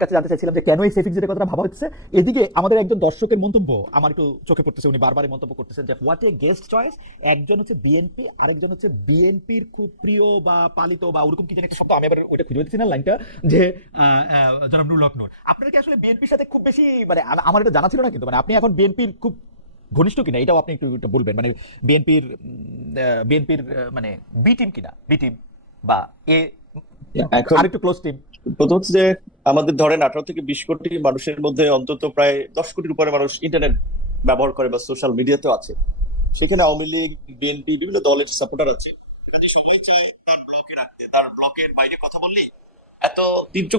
কাছে জানতে চাইছিলাম যে কেন এই সেফ এক্সিটের কথাটা ভাবা হচ্ছে? এদিকে আমাদের একজন দর্শকের মন্তব্য আমার একটু চোখে পড়তেছে উনি বারবারই মন্তব্য করতেছেন যে হোয়াট এ গেস্ট চয়েস একজন হচ্ছে বিএনপি আরেকজন হচ্ছে বিএনপির খুব প্রিয় বা পালিত বা ওরকম কি একটা শব্দ আমি এবার ওইটা ফিরে দিচ্ছি না লাইনটা যে জনাব হক আপনার কি আসলে বিএনপির সাথে খুব বেশি মানে আমার এটা জানা ছিল না কিন্তু মানে আপনি এখন বিএনপির খুব ঘনিষ্ঠ কিনা এটাও আপনি একটু বলবেন মানে বিএনপির বিএনপির মানে বি টিম কিনা? বি টিম বা এ আরেকটু ক্লোজ টিম প্রথম হচ্ছে যে আমাদের ধরেন আঠারো থেকে বিশ কোটি মানুষের মধ্যে অন্তত প্রায় দশ কোটির উপরে মানুষ ইন্টারনেট ব্যবহার করে বা সোশ্যাল মিডিয়াতেও আছে। সেখানে আওয়ামী লীগ বিএনপি বিভিন্ন দলের সাপোর্টার আছে। সবাই চায় তার ব্লকে রাখতে তার ব্লকের বাইরে কথা বললেই এত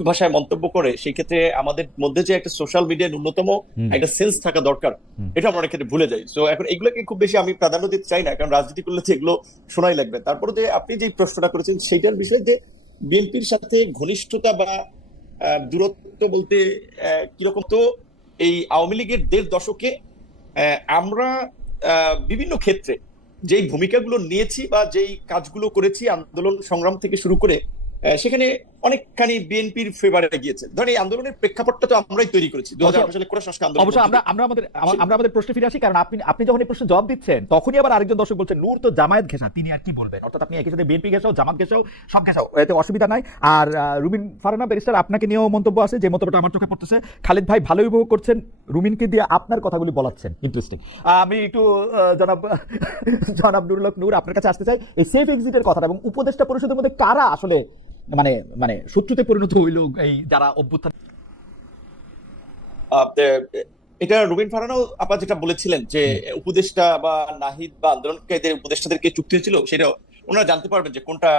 ভাষায় মন্তব্য করে সেই ক্ষেত্রে আমাদের মধ্যে যে একটা সোশ্যাল মিডিয়ার ন্যূনতম একটা সেন্স থাকা দরকার এটা আমরা অনেক ক্ষেত্রে ভুলে যাই। তো এখন এগুলোকে খুব বেশি আমি প্রাধান্য দিতে চাই না কারণ রাজনীতি করলে তো এগুলো শোনাই লাগবে। তারপরে যে আপনি যে প্রশ্নটা করেছেন সেইটার বিষয়ে যে বিএনপির সাথে ঘনিষ্ঠতা বা দূরত্ব বলতে কীরকম? তো এই আওয়ামী লীগের দেড় দশকে আমরা বিভিন্ন ক্ষেত্রে যেই ভূমিকাগুলো নিয়েছি বা যেই কাজগুলো করেছি আন্দোলন সংগ্রাম থেকে শুরু করে সেখানে অনেকখানি বিএনপির ফেভারে গিয়েছে। ধরেন এই আন্দোলনের প্রেক্ষাপটটা তো আমরাই তৈরি করেছি দু হাজার সালে কোটা সংস্কার আন্দোলন অবশ্য আমরা আমরা আমাদের আমরা আমাদের প্রশ্নে ফিরে আসি কারণ আপনি আপনি যখন এই প্রশ্নে জবাব দিচ্ছেন তখনই আবার আরেকজন দর্শক বলছেন নূর তো জামায়াত ঘেঁষা তিনি আর কি বলবেন? অর্থাৎ আপনি একই সাথে বিএনপি ঘেঁষাও জামাত ঘেঁষাও সব ঘেঁষাও এতে অসুবিধা নাই। আর ফারানা ব্যারিস্টার আপনাকে নিয়েও মন্তব্য আছে যে মন্তব্যটা আমার চোখে পড়তেছে। খালিদ ভাই ভালোই উপভোগ করছেন রুমিনকে দিয়ে আপনার কথাগুলি বলাচ্ছেন। ইন্টারেস্টিং আমি একটু জনাব জনাব নুরুল নূর আপনার কাছে আসতে চাই। এই সেফ এক্সিটের কথাটা এবং উপদেষ্টা পরিষদের মধ্যে কারা আসলে মানে মানে শত্রুতে পরিণত হইল এই যারা অভ্যুত্থান এটা রুবিন ফারানাও আপা যেটা বলেছিলেন যে উপদেষ্টা বা নাহিদ বা আন্দোলনকারীদের উপদেষ্টাদেরকে চুক্তি হয়েছিল সেটা ওনারা জানতে পারবেন যে কোনটা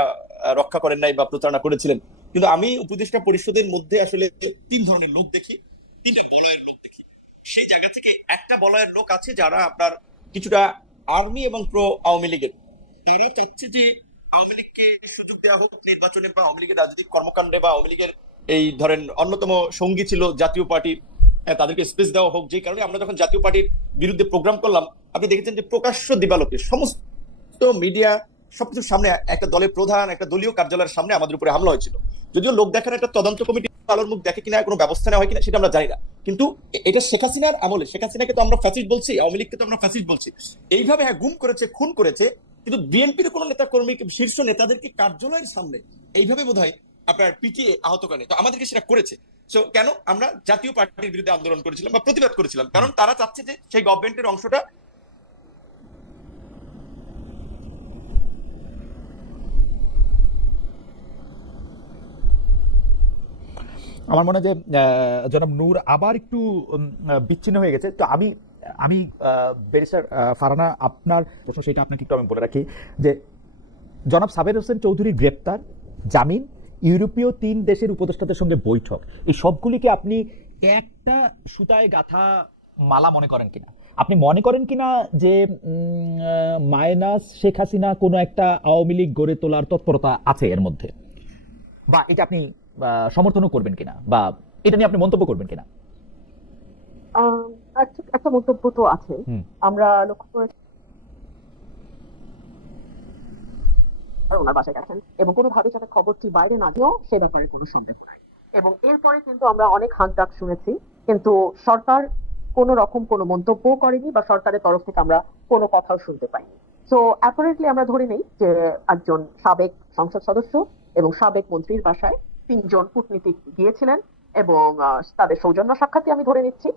রক্ষা করেন নাই বা প্রতারণা করেছিলেন। কিন্তু আমি উপদেষ্টা পরিষদের মধ্যে আসলে তিন ধরনের লোক দেখি তিনটা বলয়ের লোক দেখি। সেই জায়গা থেকে একটা বলয়ের লোক আছে যারা আপনার কিছুটা আর্মি এবং প্রো আওয়ামী লীগের। তারা চাচ্ছে যে সুযোগ দেওয়া হোক নির্বাচনে বা আওয়ামী লীগের রাজনৈতিক কর্মকাণ্ডে বা আওয়ামী লীগের এই ধরেন অন্যতম সঙ্গী ছিল জাতীয় পার্টি হ্যাঁ, তাদেরকে স্পেস দেওয়া হোক যে কারণে আমরা যখন জাতীয় পার্টির বিরুদ্ধে প্রোগ্রাম করলাম আপনি দেখেছেন যে প্রকাশ্য দিবালোকে সমস্ত মিডিয়া সবকিছুর সামনে একটা দলের প্রধান একটা দলীয় কার্যালয়ের সামনে আমাদের উপরে হামলা হয়েছিল। যদিও লোক দেখার একটা তদন্ত কমিটি আলোর মুখ দেখে কিনা কোনো ব্যবস্থা নেওয়া হয় কিনা সেটা আমরা জানি না। কিন্তু এটা শেখ হাসিনার আমলে শেখ হাসিনাকে তো আমরা ফ্যাসিস্ট বলছি আওয়ামী লীগকে তো আমরা ফ্যাসিস্ট বলছি। এইভাবে হ্যাঁ গুম করেছে খুন করেছে কিন্তু বিএনপির কোন নেতা কর্মী শীর্ষ নেতাদেরকে কার্যালয়ের সামনে এইভাবে বোধ হয় আপনার পিটিয়ে আহত করে তো আমাদেরকে সেটা করেছে। সো কেন? আমরা জাতীয় পার্টির বিরুদ্ধে আন্দোলন করেছিলাম বা প্রতিবাদ করেছিলাম। কারণ তারা চাচ্ছে যে সেই গভর্নমেন্টের অংশটা আমার মনে হয় যে জনাব নূর আবার একটু বিচ্ছিন্ন হয়ে গেছে। তো আমি আমি ব্যারিস্টার ফারানা আপনার প্রশ্ন সেটা আপনাকে একটু আমি বলে রাখি, যে জনাব সাবের হোসেন চৌধুরী গ্রেপ্তার, জামিন, ইউরোপীয় তিন দেশের উপদেষ্টাদের সঙ্গে বৈঠক। এই সবগুলিকে আপনি একটা সুতায় গাথা মালা মনে করেন কিনা? আপনি মনে করেন কিনা যে মাইনাস শেখ হাসিনা কোনো একটা আওয়ামী লীগ গড়ে তোলার তৎপরতা আছে এর মধ্যে? বা এটা আপনি সমর্থনও করবেন কিনা? বা এটা নিয়ে আপনি মন্তব্য করবেন কিনা? একটা মন্তব্য তো আছে। আমরা লক্ষ্য করে ওনার বাসায় গেছেন এবং কোনোভাবে যাতে খবরটি বাইরে না দিয়েও সে ব্যাপারে কোনো সন্দেহ নাই। এবং এরপরে কিন্তু আমরা অনেক হাত ডাক শুনেছি কিন্তু সরকার কোনো রকম কোনো মন্তব্য করেনি বা সরকারের তরফ থেকে আমরা কোনো কথাও শুনতে পাইনি। তো অ্যাপারেন্টলি আমরা ধরে নেই যে একজন সাবেক সংসদ সদস্য এবং সাবেক মন্ত্রীর বাসায় তিনজন কূটনীতিক গিয়েছিলেন এবং তাদের সৌজন্য সাক্ষাৎই আমি ধরে নিচ্ছি।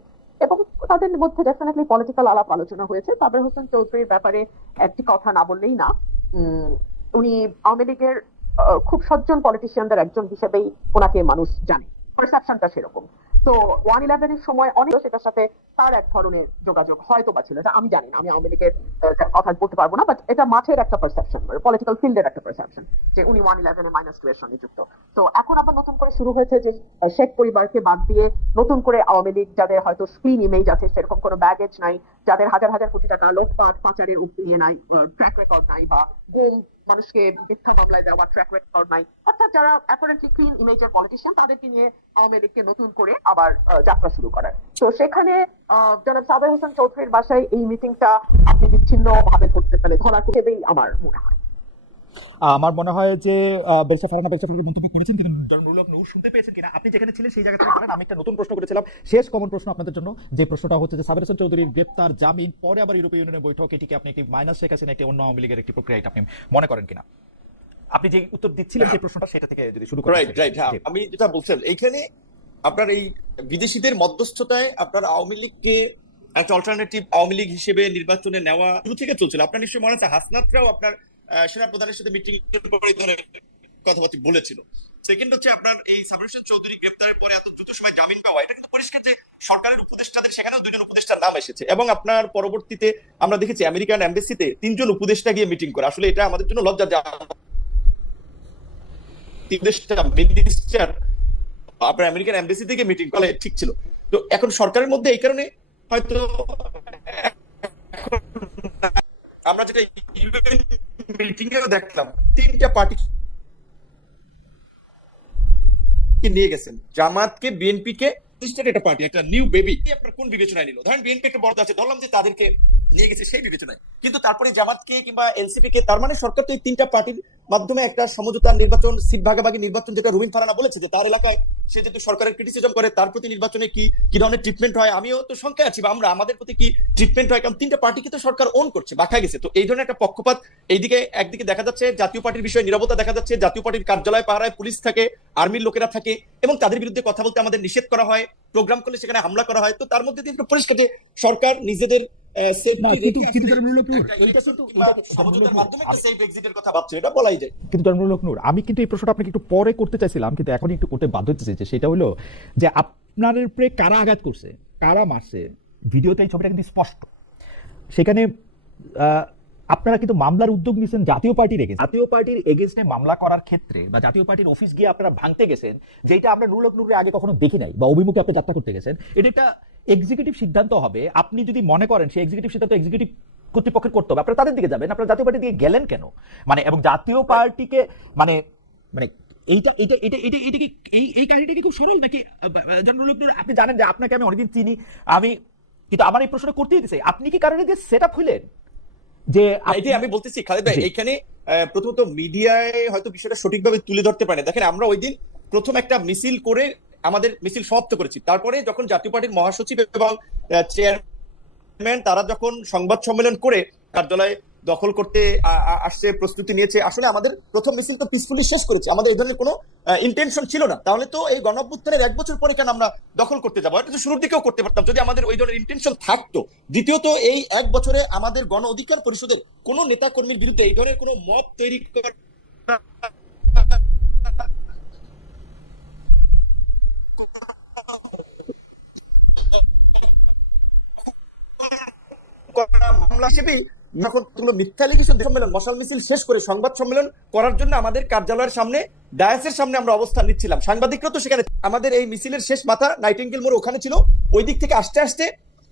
এবং তাদের মধ্যে ডেফিনেটলি পলিটিক্যাল আলাপ আলোচনা হয়েছে। তাবের হোসেন চৌধুরীর ব্যাপারে একটি কথা না বললেই না। উনি আওয়ামী লীগের খুব সজ্জন পলিটিশিয়ানদের একজন হিসেবেই ওনাকে মানুষ জানে। পারসেপশনটা সেরকম। তো ওয়ান সময় অনেক সেটার সাথে তার এক ধরনের যোগাযোগ হয়তো বা ছিল আমি জানি না, আমি আওয়ামী লীগের কথা বলতে পারব না বাট এটা মাঠের একটা পারসেপশন পলিটিক্যাল ফিল্ডের একটা পারসেপশন যে উনি ওয়ান মাইনাস টু এর সঙ্গে যুক্ত। তো এখন আবার নতুন করে শুরু হয়েছে যে শেখ পরিবারকে বাদ দিয়ে নতুন করে আওয়ামী লীগ, যাদের হয়তো স্ক্রিন ইমেজ আছে, সেরকম কোনো ব্যাগেজ নাই, যাদের হাজার হাজার কোটি টাকা লোকপাট পাচারের ইয়ে নাই ট্র্যাক রেকর্ড নাই বা মানুষকে মিথ্যা মামলায় দেওয়ার ট্র্যাক রেকর্ড নাই। অর্থাৎ যারা অ্যাপারেন্টলি ক্লিন ইমেজের পলিটিশিয়ান তাদেরকে নিয়ে আওয়ামী লীগকে নতুন করে আবার যাত্রা শুরু করেন। তো সেখানে জনাব সাদা হোসেন চৌধুরীর বাসায় এই মিটিংটা আপনি বিচ্ছিন্ন ভাবে ধরতে পারে ধরা হিসেবেই আমার মনে হয়। আমার মনে হয় যে বেরসা ফারানা বেরসা ফারানা মন্তব্য করেছেন কিন্তু জনমূলক নূর শুনতে পেয়েছেন কিনা? আপনি যেখানে ছিলেন সেই জায়গা থেকে বলেন আমি একটা নতুন প্রশ্ন করেছিলাম। শেষ কমন প্রশ্ন আপনাদের জন্য। যে প্রশ্নটা হচ্ছে যে সাবের হোসেন চৌধুরীর গ্রেপ্তার জামিন পরে আবার ইউরোপীয় ইউনিয়নের বৈঠক এটিকে আপনি একটি মাইনাস শেখ হাসিনা একটি অন্য আওয়ামী লীগের একটি প্রক্রিয়া এটা আপনি মনে করেন কিনা? আপনি যে উত্তর দিচ্ছিলেন যে প্রশ্নটা সেটা থেকে যদি শুরু করেন রাইট রাইট হ্যাঁ। আমি যেটা বলছিলাম এখানে আপনার এই বিদেশিদের মধ্যস্থতায় আপনার আওয়ামী লীগকে একটা অল্টারনেটিভ আওয়ামী লীগ হিসেবে নির্বাচনে নেওয়া শুরু থেকে চলছিল। আপনার নিশ্চয়ই মনে আছে হাসনাতরাও আপনার সেনা প্রধানের সাথে মিটিং পরে এই ধরনের কথাবার্তা বলেছিল। সেকেন্ড হচ্ছে আপনার এই সাবরেশন চৌধুরী গ্রেপ্তারের পরে এত দ্রুত সময় জামিন পাওয়া, এটা কিন্তু পরিষ্কার যে সরকারের উপদেষ্টাদের, সেখানেও দুজন উপদেষ্টার নাম এসেছে। এবং আপনার পরবর্তীতে আমরা দেখেছি আমেরিকান এম্বাসিতে তিনজন উপদেষ্টা গিয়ে মিটিং করে। আসলে এটা আমাদের জন্য লজ্জা যে উপদেষ্টা মিনিস্টার আপনার আমেরিকান এম্বাসি থেকে মিটিং করে ঠিক ছিল। তো এখন সরকারের মধ্যে এই কারণে হয়তো আমরা যেটা মিটিং এও দেখলাম, তিনটা পার্টি নিয়ে গেছেন। জামাতকে বিএনপি কে একটা পার্টি একটা নিউ বেবি আপনার কোন বিবেচনায় নিল? ধরেন বিএনপি একটা বড় আছে, ধরলাম যে তাদেরকে নিয়ে গেছে সেই বিবেচনায়। কিন্তু তারপরে জামাতকে কিংবা এনসিপি কে, তার মানে সরকার তো এই তিনটা পার্টির মাধ্যমে একটা সমঝোতার নির্বাচন, সিট ভাগাভাগি নির্বাচন যেটা রুমিন ফারানা বলেছে যে তার এলাকায় সে যেহেতু সরকারের ক্রিটিসিজম করে, তার প্রতি নির্বাচনে কি কি ধরনের ট্রিটমেন্ট হয়, আমিও তো শঙ্কায় আছি বা আমরা, আমাদের প্রতি কি ট্রিটমেন্ট হয়? কারণ তিনটা পার্টিকে তো সরকার ওন করছে বাখা গেছে। তো এই ধরনের একটা পক্ষপাত এইদিকে একদিকে দেখা যাচ্ছে, জাতীয় পার্টির বিষয়ে নিরাপত্তা দেখা যাচ্ছে, জাতীয় পার্টির কার্যালয় পাহারায় পুলিশ থাকে আর্মির লোকেরা থাকে এবং তাদের বিরুদ্ধে কথা বলতে আমাদের নিষেধ করা হয় প্রোগ্রাম করলে সেখানে হামলা করা হয়। তো তার মধ্যে দিয়ে পরিষ্কার যে সরকার নিজেদের নুরুল আমি কিন্তু এই প্রশ্নটা আপনাকে একটু পরে করতে চাইছিলাম কিন্তু এখনই একটু করতে বাধ্য হচ্ছে যে সেটা হলো যে আপনার উপরে কারা আঘাত করছে কারা মারছে ভিডিওতে এই ছবিটা কিন্তু স্পষ্ট। সেখানে আপনারা কিন্তু মামলার উদ্যোগ নিয়েছেন জাতীয় পার্টির এগেন্স্ট জাতীয় পার্টির এগেন্স্টে মামলা করার ক্ষেত্রে বা জাতীয় পার্টির অফিস গিয়ে আপনারা ভাঙতে গেছেন যেটা আমরা নুরুলক নূরের আগে কখনো দেখি নাই বা অভিমুখে আপনি যাত্রা করতে গেছেন এটা একটা এক্সিকিউটিভ সিদ্ধান্ত হবে। আপনি যদি মনে করেন সেই এক্সিকিউটিভ সিদ্ধান্ত এক্সিকিউটিভ কর্তৃপক্ষের করতে হবে আপনারা তাদের দিকে যাবেন আপনারা জাতীয় পার্টি দিকে গেলেন কেন? মানে এবং জাতীয় পার্টিকে মানে মানে এইটা এটা এটা এটা এটা কি এই এই কাহিনীটা কি খুব সরল নাকি আপনি জানেন যে আপনাকে আমি অনেকদিন চিনি আমি কিন্তু আমার এই প্রশ্নটা করতেই দিছে। আপনি কি কারণে যে সেট আপ হইলেন? যে আপনি- এটাই আমি বলতেছি খালেদ ভাই আহ, প্রথমত মিডিয়ায় হয়তো বিষয়টা সঠিকভাবে তুলে ধরতে পারে। দেখেন আমরা ওই দিন প্রথম একটা মিছিল করে আমাদের মিছিল সমাপ্ত করেছি। তারপরে যখন জাতীয় পার্টির মহাসচিব এবং চেয়ারম্যান তারা যখন সংবাদ সম্মেলন করে কার্যালয়ে দখল করতে আসছে, প্রস্তুতি নিয়েছে, আসলে আমাদের প্রথম মিছিল তো পিসফুলি শেষ করেছে। আমাদের এই ধরনের কোনো ইন্টেনশন ছিল না। তাহলে তো এই গণঅভ্যুত্থানের এক বছর পরে কেন আমরা দখল করতে যাব? এটা তো শুরুর দিকেও করতে পারতাম। যদি আমাদের ওই ধরনের ইন্টেনশন থাকতো, দ্বিতীয়ত এই এক বছরে আমাদের গণ অধিকার পরিষদের কোনো নেতা কর্মীর বিরুদ্ধে এই ধরনের কোনো মত তৈরি করা করা মামলা হিসেবে যখন কোনো মিথ্যা লিগেশন সম্মেলন, মশাল মিছিল শেষ করে সংবাদ সম্মেলন করার জন্য আমাদের কার্যালয়ের সামনে, ডায়াসের সামনে আমরা অবস্থান নিচ্ছিলাম। সাংবাদিকরা তো সেখানে আমাদের এই মিছিলের শেষ মাথা নাইটেঙ্গেল মোড় ওখানে ছিল। ওই দিক থেকে আস্তে আস্তে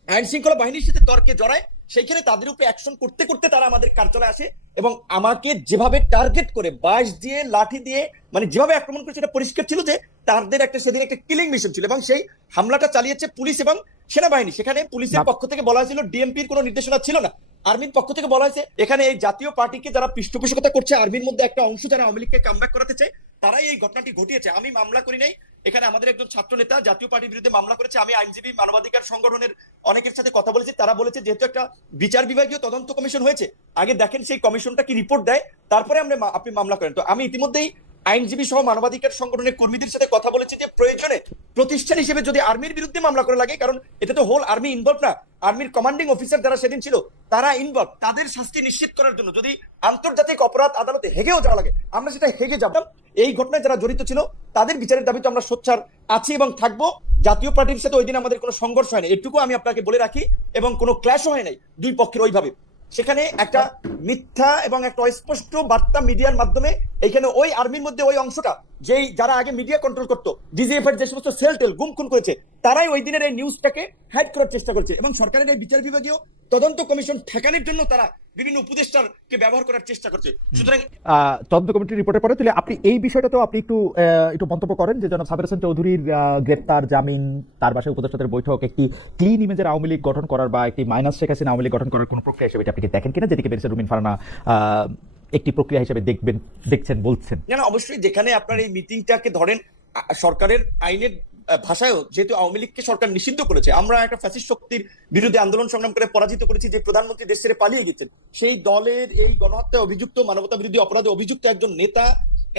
আইন শৃঙ্খলা বাহিনীর সাথে তর্কে জড়ায় সেইখানে তাদের উপরে অ্যাকশন করতে করতে তারা আমাদের কার্যালয়ে আসে এবং আমাকে যেভাবে টার্গেট করে বাঁশ দিয়ে লাঠি দিয়ে মানে যেভাবে আক্রমণ করেছে এটা পরিষ্কার ছিল যে তাদের একটা সেদিন একটা কিলিং মিশন ছিল এবং সেই হামলাটা চালিয়েছে পুলিশ এবং সেনাবাহিনী। সেখানে পুলিশের পক্ষ থেকে বলা হয়েছিল ডিএমপির কোনো নির্দেশনা ছিল না। আর্মির পক্ষ থেকে বলা হয়েছে এখানে এই জাতীয় পার্টিকে যারা পৃষ্ঠপোষকতা করছে আর্মির মধ্যে একটা অংশ যারা আওয়ামী লীগকে কামব্যাক করাতে চায় তারাই এই ঘটনাটি ঘটিয়েছে। আমি মামলা করি নাই। এখানে আমাদের একজন ছাত্র নেতা, জাতীয় পার্টির বিরুদ্ধে মামলা করেছে। আমি আইনজীবী, মানবাধিকার সংগঠনের অনেকের সাথে কথা বলেছি। তারা বলেছে, যেহেতু একটা বিচার বিভাগীয় তদন্ত কমিশন হয়েছে, আগে দেখেন সেই কমিশনটা কি রিপোর্ট দেয়, তারপরে আমরা আপনি মামলা করেন। তো আমি ইতিমধ্যেই আইনজীবী সহ মানবাধিকার সংগঠনের কর্মীদের সাথে কথা বলেছে যে প্রয়োজনে প্রতিষ্ঠান হিসেবে যদি আর্মির বিরুদ্ধে মামলা করা লাগে, কারণ এটা তো হোল আর্মি ইনভলভ না আর্মির কমান্ডিং অফিসার যারা সেদিন ছিল, তারা ইনভলভ তাদের শাস্তি নিশ্চিত করার জন্য যদি আন্তর্জাতিক অপরাধ আদালতে হেগেও যাওয়া লাগে, আমরা সেটা হেগে যাব। এই ঘটনায় যারা জড়িত ছিল, তাদের বিচারের দাবিতে আমরা সোচ্চার আছি এবং থাকব। জাতীয় পার্টির সাথে ওই দিন আমাদের কোনো সংঘর্ষ হয়নি, এটুকু আমি আপনাকে বলে রাখি, এবং কোনো ক্ল্যাশও হয় নাই, দুই পক্ষের ওইভাবে। সেখানে একটা মিথ্যা এবং একটা অস্পষ্ট বার্তা মিডিয়ার মাধ্যমে এইখানে ওই আর্মির মধ্যে ওই অংশটা যেই যারা আগে মিডিয়া কন্ট্রোল করতো ডিজিএফ এর যে সমস্ত সেল টেল গুম খুন করেছে তারাই ওই দিনের এই নিউজটাকে হ্যাড করার চেষ্টা করছে। এবং সরকারের এই বিচার বিভাগীয় তদন্ত কমিশন ঠেকানোর জন্য তারা বিভিন্ন উপদেষ্টারকে ব্যবহার করার চেষ্টা করছে। সুতরাং তদন্ত কমিটির রিপোর্টের পরে তাহলে আপনি এই বিষয়টাতেও আপনি একটু আহ, একটু মন্তব্য করেন যে জনাব সাবের হোসেন চৌধুরীর আহ, গ্রেপ্তার জামিন তার বাসায় উপদেষ্টাদের বৈঠক একটি ক্লিন ইমেজের আওয়ামী লীগ গঠন করার বা একটি মাইনাস শেখ হাসিনা আওয়ামী লীগ গঠন করার কোনো প্রক্রিয়া হিসেবে এটা আপনি দেখেন কিনা? যেদিকে বেরিয়েছে রুমিন ফারানা আহ, একটি প্রক্রিয়া হিসেবে দেখবেন, দেখছেন, বলছেন। না অবশ্যই যেখানে আপনার এই মিটিংটাকে ধরেন সরকারের আইনের ভাষায়ও যেহেতু আওয়ামী লীগকে সরকার নিষিদ্ধ করেছে, আমরা একটা ফ্যাসিস্ট শক্তির বিরুদ্ধে আন্দোলন সংগ্রাম করে পরাজিত করেছি যে প্রধানমন্ত্রী দেশ ছেড়ে পালিয়ে গেছেন, সেই দলের এই গণহত্যায় অভিযুক্ত মানবতা বিরোধী অপরাধে অভিযুক্ত একজন নেতা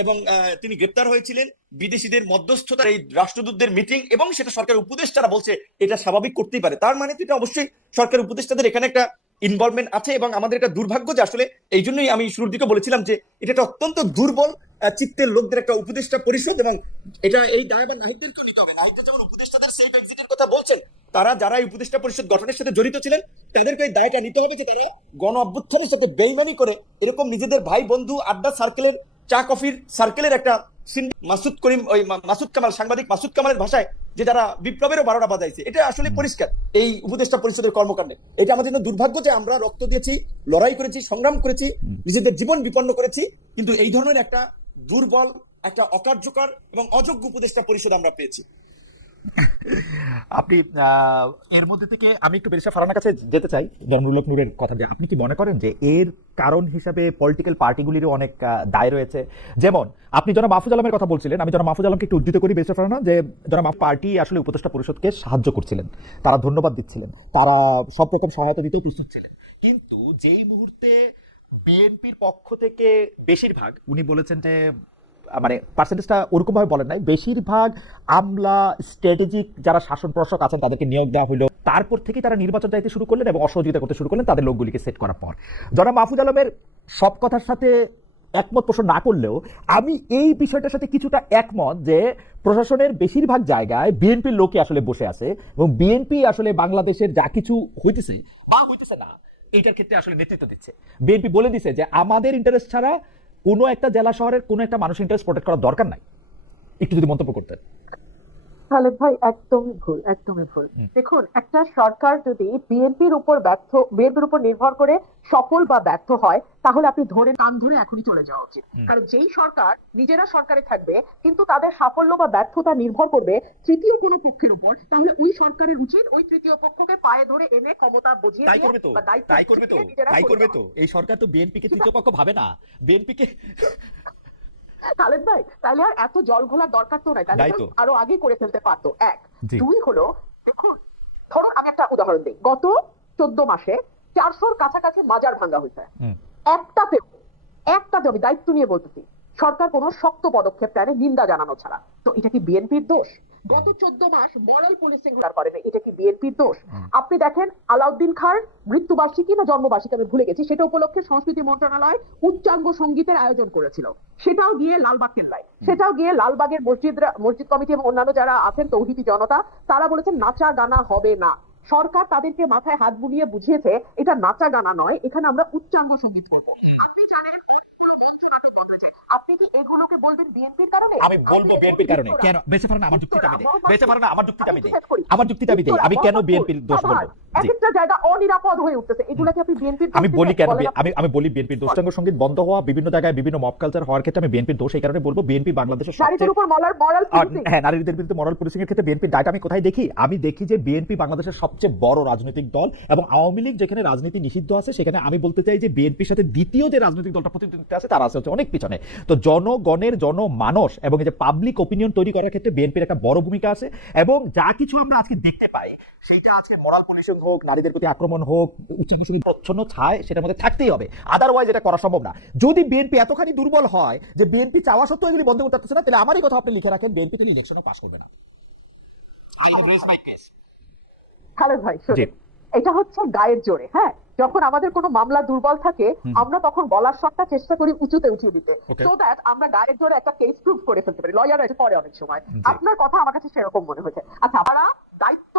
এবং তিনি গ্রেপ্তার হয়েছিলেন বিদেশিদের মধ্যস্থতার এই রাষ্ট্রদূতদের মিটিং এবং সেটা সরকার উপদেষ্টারা বলছে এটা স্বাভাবিক করতেই পারে। তার মানে এটা অবশ্যই সরকার উপদেষ্টাদের এখানে একটা ইনভলভমেন্ট আছে এবং আমাদের একটা দুর্ভাগ্য যে আসলে এই জন্যই আমি শুরুর দিকে বলেছিলাম যে এটা একটা অত্যন্ত দুর্বল চিত্তের লোকদের একটা উপদেষ্টা পরিষদ এবং এটা এই দায় দায়বার নাহিদদেরকেও নিতে হবে। নাহিদদের যেমন উপদেষ্টাদের সেফ এক্সিটের কথা বলছেন, তারা যারা এই উপদেষ্টা পরিষদ গঠনের সাথে জড়িত ছিলেন, তাদেরকে এই দায়টা নিতে হবে যে তারা গণ অভ্যুত্থানের সাথে বেইমানি করে এরকম নিজেদের ভাই বন্ধু আড্ডা সার্কেলের চা কফির সার্কেলের একটা মাসুদ করিম ওই মাসুদ কামাল সাংবাদিক মাসুদ কামালের ভাষায় যে যারা বিপ্লবেরও বারোটা বাজাইছে এটা আসলে পরিষ্কার। এই উপদেষ্টা পরিষদের কর্মকাণ্ডে। এটা আমাদের জন্য দুর্ভাগ্য যে আমরা রক্ত দিয়েছি লড়াই করেছি সংগ্রাম করেছি নিজেদের জীবন বিপন্ন করেছি কিন্তু এই ধরনের একটা দুর্বল একটা অকার্যকর এবং অযোগ্য উপদেষ্টা পরিষদ আমরা পেয়েছি। আপনি এর মধ্যে থেকে আমি একটু বেরিসা ফারানার কাছে যেতে চাই জনমূলক নূরের কথা যে আপনি কি মনে করেন যে এর কারণ হিসাবে পলিটিক্যাল পার্টিগুলিরও অনেক দায় রয়েছে? যেমন, আপনি জনাব মাহফুজ আলমের কথা বলছিলেন, আমি জনাব মাহফুজ আলমকে একটু উদ্ধৃত করি বেরিসা ফারানা, যে জনাব পার্টি আসলে উপদেষ্টা পরিষদকে সাহায্য করছিলেন, তারা ধন্যবাদ দিচ্ছিলেন, তারা সব রকম সহায়তা দিতেও প্রস্তুত ছিলেন। কিন্তু যেই মুহূর্তে বিএনপির পক্ষ থেকে বেশিরভাগ, উনি বলেছেন যে মানে পার্সেন্টেজটা ওরকম ভাবে বলেন নাই। বেশিরভাগ আমলা স্ট্র্যাটেজিক যারা শাসন প্রশাসক আছেন, তাদেরকে নিয়োগ দেওয়া হলো তারপর থেকে তারা নির্বাচন যাইতে শুরু করলেন এবং অসহযোগিতা করতে শুরু করলেন, তাদের লোকগুলিকে সেট করার পর। জনাব মাহফুজ আলমের সব কথার সাথে একমত পোষণ না করলেও আমি এই বিষয়টার সাথে কিছুটা একমত যে প্রশাসনের বেশিরভাগ জায়গায় বিএনপির লোকে আসলে বসে আছে এবং বিএনপি আসলে বাংলাদেশের যা কিছু হইতেছে, বা হইতেছে না এইটার ক্ষেত্রে আসলে নেতৃত্ব দিচ্ছে। বিএনপি বলে দিছে যে আমাদের ইন্টারেস্ট ছাড়া কোনো একটা জেলা শহরের কোনো একটা মানুষ ইন্টারেস্ট প্রোটেক্ট করার দরকার নাই। একটু যদি মন্তব্য করতেন। খালেদ ভাই একদমই ভুল একদমই ভুল। দেখুন একটা সরকার যদি বিএনপির উপর ব্যর্থ বিএনপির উপর নির্ভর করে সফল বা ব্যর্থ হয় তাহলে আপনি ধরে কান ধরে এখনই চলে যাওয়া উচিত। কারণ যেই সরকার নিজেরা সরকারে থাকবে কিন্তু তাদের সাফল্য বা ব্যর্থতা নির্ভর করবে তৃতীয় কোনো পক্ষের উপর তাহলে ওই সরকারের উচিত ওই তৃতীয় পক্ষকে পায়ে ধরে এনে ক্ষমতা বুঝিয়ে তাই করবে তো তাই করবে তো তাই করবে তো। এই সরকার তো বিএনপিকে তৃতীয় পক্ষ ভাবে না। বিএনপিকে খালেদ ভাই তাহলে আর এত জল ঘোলার দরকার তো নাই। তাহলে। আরও আগে করে ফেলতে পারতো। এক। দুই হলো দেখুন ধরুন আমি একটা উদাহরণ দিই। গত চোদ্দ মাসে চারশোর কাছাকাছি মাজার ভাঙ্গা হয়েছে। একটাতেও একটাতে আমি দায়িত্ব নিয়ে বলতেছি সরকার কোনো শক্ত পদক্ষেপ নেয়নি নিন্দা জানানো ছাড়া। তো এটা কি বিএনপির দোষ? গত চোদ্দ মাস মরাল পুলিশিং করে না এটা কি বিএনপির দোষ? আপনি দেখেন আলাউদ্দিন খার মৃত্যুবার্ষিকী না জন্মবার্ষিকী আমি ভুলে গেছি সেটা উপলক্ষে সংস্কৃতি মন্ত্রণালয় উচ্চাঙ্গ সঙ্গীতের আয়োজন করেছিল। সেটাও গিয়ে লালবাগ কেল্লায়। সেটাও গিয়ে লালবাগের মসজিদ মসজিদ কমিটি এবং অন্যান্য যারা আছেন তৌহিদি জনতা তারা বলেছেন নাচা গানা হবে না। সরকার তাদেরকে মাথায় হাত বুলিয়ে বুঝিয়েছে এটা নাচা গানা নয় এখানে আমরা উচ্চাঙ্গ সংগীত করব। আপনি কি এগুলোকে বলবেন বিএনপির কারণে? আমি বলব বিএনপির কারণে। কেন? বেঁচে পারে না আমার যুক্তিটা আমি দেই। বেঁচে পারে না আমার যুক্তিটা আমি দেই। আমার যুক্তিটা আমি দেই আমি কেন বিএনপির দোষ বলব? একটা জায়গা অনিরাপদ হয়ে উঠতেছে। এগুলো কি আপনি বিএনপির আমি বলি কেন আমি আমি বলি বিএনপির দোষাঙ্গ সংগীত বন্ধ হওয়া বিভিন্ন জায়গায় বিভিন্ন মব কালচার হওয়ার ক্ষেত্রে আমি বিএনপির দোষ এই কারণে বলব বিএনপি বাংলাদেশের নারীদের সবচেয়ে উপর মরাল মরাল হ্যাঁ নারীদের বিরুদ্ধে মরাল পুলিশিং এর ক্ষেত্রে বিএনপির আমি কোথায় দেখি? আমি দেখি যে বিএনপি বাংলাদেশের সবচেয়ে বড় রাজনৈতিক দল এবং আওয়ামী লীগ যেখানে রাজনীতি নিষিদ্ধ আছে সেখানে আমি বলতে চাই যে বিএনপির সাথে দ্বিতীয় যে রাজনৈতিক দলটা প্রতিদ্বন্দ্বিতা আছে তারা আছে হচ্ছে অনেক পিছনে। তো জনগণের জনমানস এবং এই যে পাবলিক ওপিনিয়ন তৈরি করার ক্ষেত্রে বিএনপির একটা বড় ভূমিকা আছে এবং যা কিছু আমরা আজকে দেখতে পাই সেইটা আজকে মরাল পুলিশিং হোক নারীদের প্রতি আক্রমণ হোক উচ্চাকাঙ্ক্ষী প্রচ্ছন্ন ছায় সেটার মধ্যে থাকতেই হবে। আদারওয়াইজ এটা করা সম্ভব না। যদি বিএনপি এতখানি দুর্বল হয় যে বিএনপি চাওয়া সত্ত্বেও এগুলি বন্ধ করতে পারতেছে না তাহলে আমারই কথা আপনি লিখে রাখেন বিএনপি তো ইলেকশনও পাস করবে না. খালেদ ভাই এটা হচ্ছে গায়ের জোরে হ্যাঁ? যখন আমাদের কোনো মামলা দুর্বল থাকে আমরা তখন বলার স্বরটা চেষ্টা করি উঁচুতে উঠিয়ে দিতে. সো দ্যাট আমরা গায়ের জোরে একটা কেস প্রুভ করে ফেলতে পারি। লয়াররা এটা করে অনেক সময়। আপনার কথা আমার কাছে সেরকম মনে হয়েছে। আচ্ছা তারা দায়িত্ব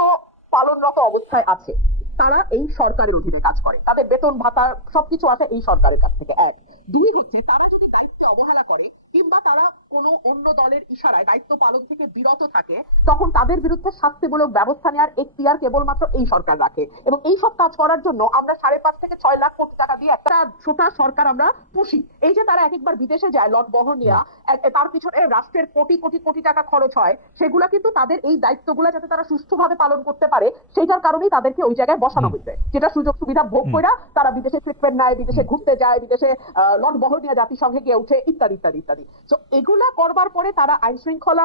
পালনরত অবস্থায় আছে। তারা এই সরকারের অধীনে কাজ করে। তাদের বেতন ভাতা সবকিছু আসে এই সরকারের কাছ থেকে। এক। দুই হচ্ছে, তারা যদি দায়িত্ব অবহেলা করে কিংবা তারা কোনো অন্য দলের ইশারায় দায়িত্ব পালন থেকে বিরত থাকে তখন তাদের বিরুদ্ধে শাস্তিমূলক ব্যবস্থা নেওয়ার এখতিয়ার কেবলমাত্র এই সরকার রাখে। এবং এই সব কাজ করার জন্য আমরা সাড়ে পাঁচ থেকে ছয় লাখ কোটি টাকা দিয়ে একটা ছোটা সরকার আমরা পুষি। এই যে তারা এক একবার বিদেশে যায় লট বহর নেওয়া তার পিছনে রাষ্ট্রের কোটি কোটি কোটি টাকা খরচ হয় সেগুলা কিন্তু তাদের এই দায়িত্বগুলো যাতে তারা সুষ্ঠুভাবে পালন করতে পারে সেইটার কারণেই তাদেরকে ওই জায়গায় বসানো হয়েছে। যেটা সুযোগ সুবিধা ভোগ করে তারা বিদেশে ট্রিটমেন্ট নেয় বিদেশে ঘুরতে যায় বিদেশে আহ, লট বহর নিয়ে জাতিসংঘে গিয়ে উঠে ইত্যাদি ইত্যাদি ইত্যাদি। তো এগুলা করবার পরে তারা আইন শৃঙ্খলা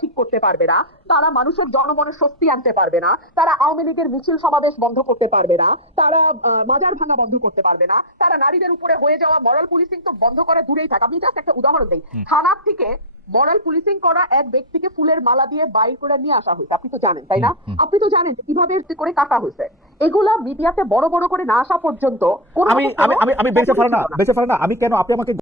ঠিক করতে পারবে না। তারা মানুষের জনমনে স্বস্তি আনতে পারবে না। তারা আওয়ামী লীগের মিছিল সমাবেশ বন্ধ করতে পারবে না। তারা মাজার ভাঙা বন্ধ করতে পারবে না। তারা নারীদের উপরে হয়ে যাওয়া মরাল পুলিশিং তো বন্ধ করা দূরেই থাক। আমি জাস্ট একটা উদাহরণ দিই। থানার থেকে মরাল পুলিশিং করা এক ব্যক্তিকে ফুলের মালা দিয়ে বাইর করে নিয়ে আসা হয়েছে। আপনি তো জানেন তাই না? আপনি তো জানেন কীভাবে করে কাটা হয়েছে। এগুলা মিডিয়াতে বড় বড় করে না আসা পর্যন্ত আমি আমি আমি বেঁচে ফারানা না। বেঁচে ফারানা আমি কেন আপনি আমাকে